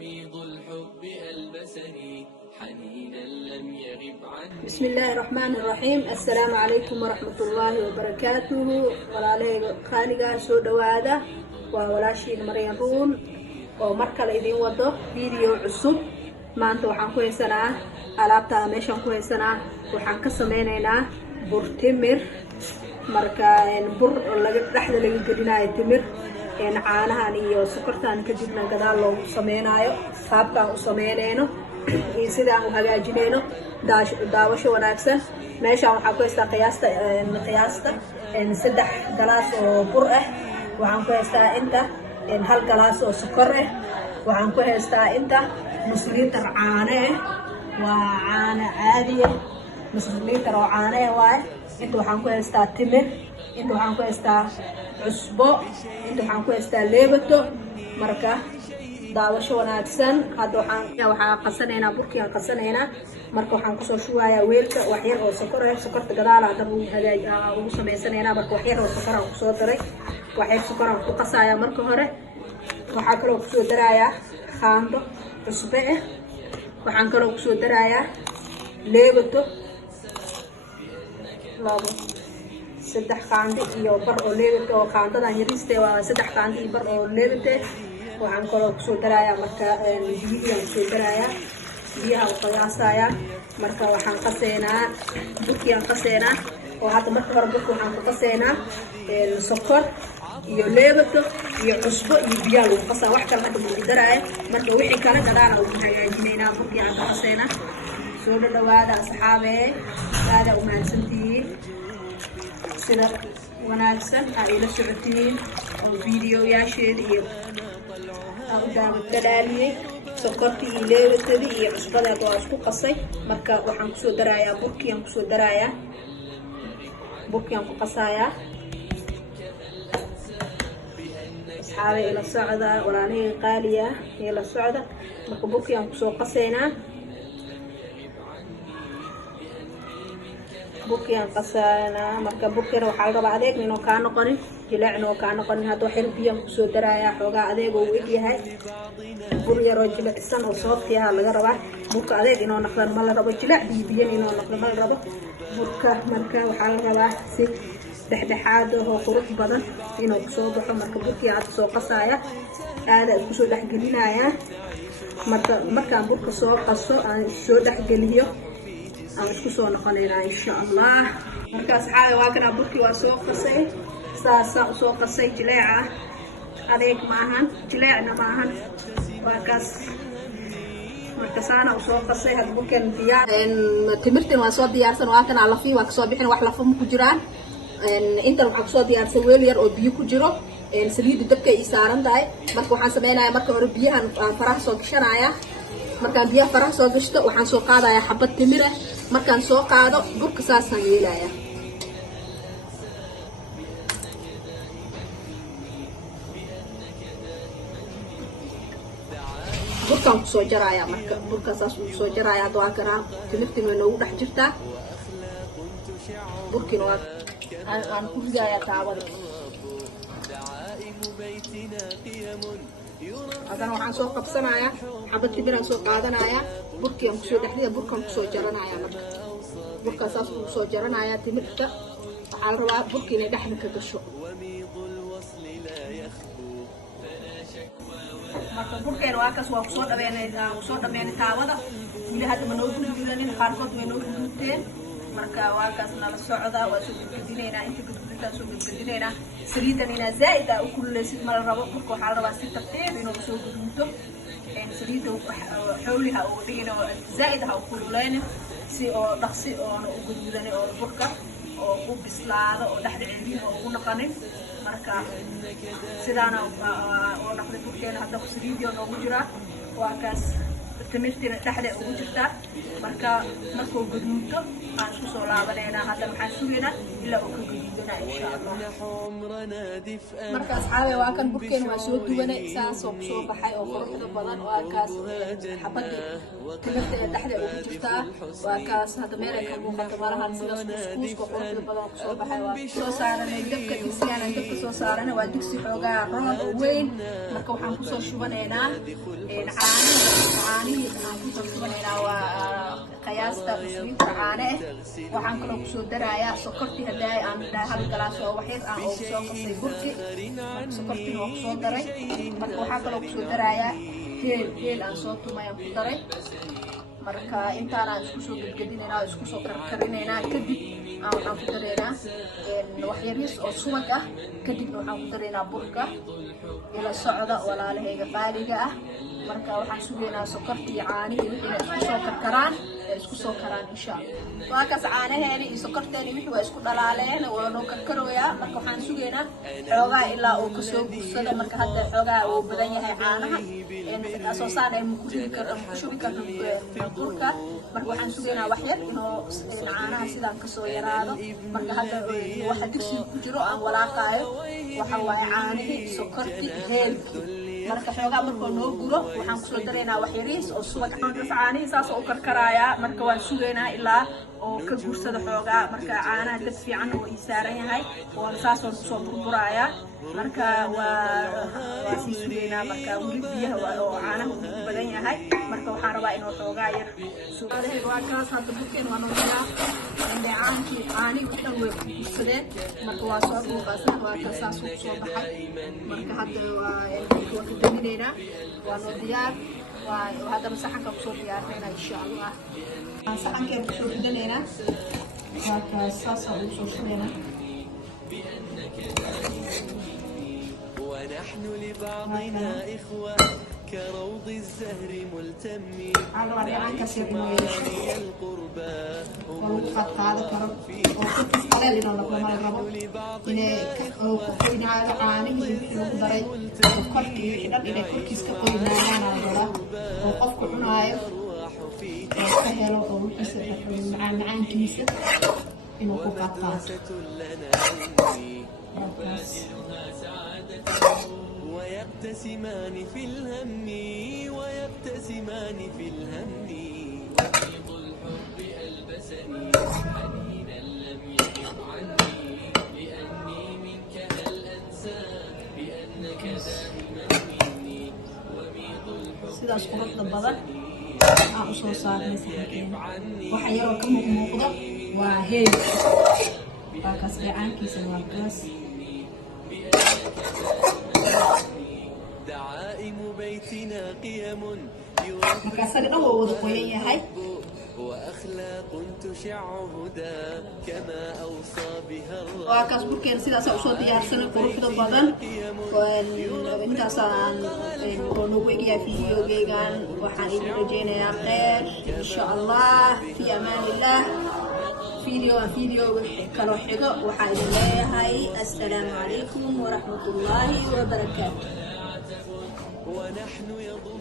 وميض الحب ألبسني حنينا لم يغب عني. بسم الله الرحمن الرحيم. السلام عليكم ورحمة الله وبركاته. walaalay qaaliga soo dhawaada waa walaashiin Maryam Ruun oo markale idin wado video cusub. maanta waxaan ku haysanaa alaabta meeshan ku haysanaa waxaan ka sameynaynaa bur timir marka bur laga dhaxda laga gelinayo timir caanahan iyo sokortan kadibna gadaal loo sameynayo qaabka u sameynayno sidaan u hagaajinayno daawasho wanaagsan. meeshan waxaan ku haystaa qiyaasta 3 galaas oo bur ah, waxaan ku haystaa inta 1 galaas oo sokor ah, waxaan ku haystaa inta nus litir caano ah, waa caano caadi ah nus litir oo caano ah waaye. inta waxaan ku haystaa timir, inta waxaan ku haystaa cusbo, inta waxaan ku haystaa leebato. marka daawasho wanaagsan. hadda waxaan qasanaynaa burkii aan qasanaynaa. marka waxaan kusoo shubayaa weelka wax yar oo sokor ah, sokorta gadaal aan ugu sameysanaynaa. marka wax yar oo sokor aan kusoo daray, wax yar sokor aan ku qasayaa marka hore. waxaan kaloo kusoo darayaa qaando cusbo ah, waxaan kaloo kusoo darayaa leebato 3 qaando iyo bar oo leebato oo qaandadan yariiste waa 3 qaando iyo bar oo leebate. waxaan kaloo kusoo darayaa marka biyihii kusoo darayaa, biyaha u qiyaasayaa. marka waxaan qaseynaa burkii aan qaseynaa oo hadda marka hore burka waxaan ku qaseynaa sokor iyo leebato iyo cusbo iyo biyaha lagu qasaa, wax kale hadda lagu daraayo. marka wixii kale gadaal aan ugu hagaajinaynaa burkii aan qaseynaa. soo dhawaada asxaabe, aada u mahadsantihiin sida wanaagsan aa ila socotiin oo videoyaasheeda iyo aan u dhalaaliyey. sokortii iyo leebatadii iyo cusbada waa isku qasay. marka waxaan kusoo darayaa burkii aan kusoo darayaa, burkii aan ku qasayaa. asxaabe ila socda, walaalihii qaaliya ila socda. marka burkii aan kusoo qasaynaa, burkii aan qasaynaa. marka burkana waxaa la rabaa adeeg inuu kaa noqonin, jileecna oo kaa noqonin. hadda wax yar biyo aan kusoo darayaa, xoogaa adeeg oo u eg yahay. bur yaroo jilicsan oo sooftiyaha laga rabaa. burka adeeg inuu noqdan ma la rabo, jilaac biyo inuu noqdo ma la rabo burka. marka waxaa la rabaa si dhexdhexaad oo qurux badan inuu kusoo baxo. marka burkii aad soo qasaya aada kusoo dhexgelinayaa. markaan burka soo qaso aan soo dhexgeliyo aan isku soo noqonaynaa insha allah. marka asxaabe waa kana burkii waa soo qasay, saasaan usoo qasay. jileeca adeeg ma ahan, jileecna ma ahan, waa kaas. marka saana usoo qasay. hadda burkan diyaar timirtan waa soo diyaarsan. waa kana lafii waa kasoo bixin, wax lafa ma ku jiraan. intan waxaa kusoo diyaarsan weel yar oo biyo ku jiro, saliidda dabka ay saaran tahay. marka waxaan sameynayaa marka hore biyahan aan faraha soo gashanayaa. markaan biyaha faraha soo gashto waxaan soo qaadayaa xabad timir ah. markaan soo qaado burka saasaan yeelayaa. burkaan kusoo jarayaa. marka burka saas uu soo jarayaa. hadda waa kanaa timirtiin way noogu dhex jirtaa. burkiina waa aan ku ridayaa taawada. haddana waxaan soo qabsanayaa xabad timiraan soo qaadanayaa, burkii aan kusoo dhexdaya, burkaan kusoo jaranayaa. marka burkaa saas uu soo jaranayaa timirta. waxaa la rabaa burkii inay dhexda ka gasho. marka burkeena waa kaas waa kusoo dhameynay taawada. wili hadda ma noo gudgulanin, qaarkood way noo gudgudteen. marka waa kaas nala socda, waa soo gudgudinaynaa. inta gudgudintaa soo gudgudinaynaa. saliidan inaa zaa'id aa u kululeysid ma la rabo. marka waxaa la rabaa si tartiib inuu soo gudgunto. saliidda xooliha ugu dhigin oo zaa'id ha u kululeynin, si oo dhaqsi oona u gudgudanin oo burka oo u bislaado oo dhexda ceeriin oo ugu noqonin. marka sidaana oo dhaqday burkeena. hadda saliidii noogu jiraa waa kaas timirtina dhexda ugu jirtaa marka markuu gaduudo aan isku soo laabaneynaa hadda maxaan sugaynaa ilaa uu ka gaduudana insha Allah marka asxaabe waa kan burkeen waa soo duwanay saas oo soo baxay oo quruxda badan waa kaas xabada timirta dhexda ugu jirtaa waa kaas hadda meel ay ka muuqato malahan sidaas kuuskuuska quruxda badan oo soo baxay waa soo saaranay dabka digsigaan aan dabka soo saaranay waa digsi xoogaa roon oo weyn marka waxaan ku soo shubanaynaa caanihi aan ku soo shubanaynaa waa qiyaasta bismiinta caane waxaan kaloo ku soo darayaa sokorti haday aan hal galaas oo waxyar aan ugu soo qasay burki sokortina waan ku soo daray marka waxaan kaloo ku soo darayaa heel aan soo tumay aan ku daray marka intaan aan isku soo gadgadinaynaa isku soo karkarinaynaa kadib aan waxaan ku dareynaa waxyaris oo subag ah kadibna waxaan ku dareynaa burka ila socda walaalahayga qaaliga ah marka waxaan sugaynaa sokorti iyo caanihi wixii isku soo karkaraan isku soo karaan insha Allah waa kaas caanaheeni iyo sokorteeni wixii waa isku dhalaaleen waa noo karkarooyaa marka waxaan sugaynaa xoogaa ilaa uu ka soo guursado marka hadda xoogaa uu badan yahay caanaha soo saareen ku shubi karno burka marka waxaan sugaynaa wax yar inuu caanaha sidaan ka soo yaraado marka hadda waxa digsi ku jiro aan walaaqaayo waxa waaye caanihi sokorti heelki marka xoogaa markoo noo guro waxaan ku soo dareynaa wax yariis oo subag caanihi saas oo u karkaraayaa marka waan sugaynaa ilaa oo ka guursada xoogaa marka caanaha dad fiican oo ii saaran yahay oo saas oo soo burburaaya marka waa sii sugaynaa marka weli biyaha oo caanaha u badan yahay marka waxaan rabaa inuu xoogaa yar suuqadahay waa kaas hadda burkeen waa noo jiraa caanihi wixii way guursadeen marka waa soo dhuuqaasan waa kaas saas u soo baxay marka hadda waa ka daminaynaa waa noo diyaar وهذا مسحنك بصوت يارنا إن شاء الله مسحنك بصوت لنا هذا الصلصة بصوت لنا ونحن لبعضنا إخوة كروض الزهر ملتمي على عنك سيرنا القربى وقد هذا كرم وكنت قليل لنا نقول ما يربو إن هذا عاني يقدر وقفت إلى كل كيس كقولنا أنا ولا وقفت عناية كهلو أو كيس معان كيس إنه كقطاس ويقتسمان في الهم ويقتسمان في الهم وفيض الحب ألبسني حنينا لم يغب عني لأني منك هل أنسى بأنك دائما مني وميض الحب sidaas quruxda badan aan u soo saarnay saxankeena waxa yaroo ka muuqda waa heel waa kaas gacankiisa waa kaas دعائم بيتنا قيم وأخلاق تشع هدى كما أوصى بها الله وكاس بركين سيدا سأوصى ديارسنا قروفة بدن وإنتاسان ونوبيجيا فيديو جيغان وحانين رجينا يا خير إن شاء الله في أمان الله فيديو كانوا حلو وحانين ليهاي السلام عليكم ورحمة الله وبركاته ونحن يضم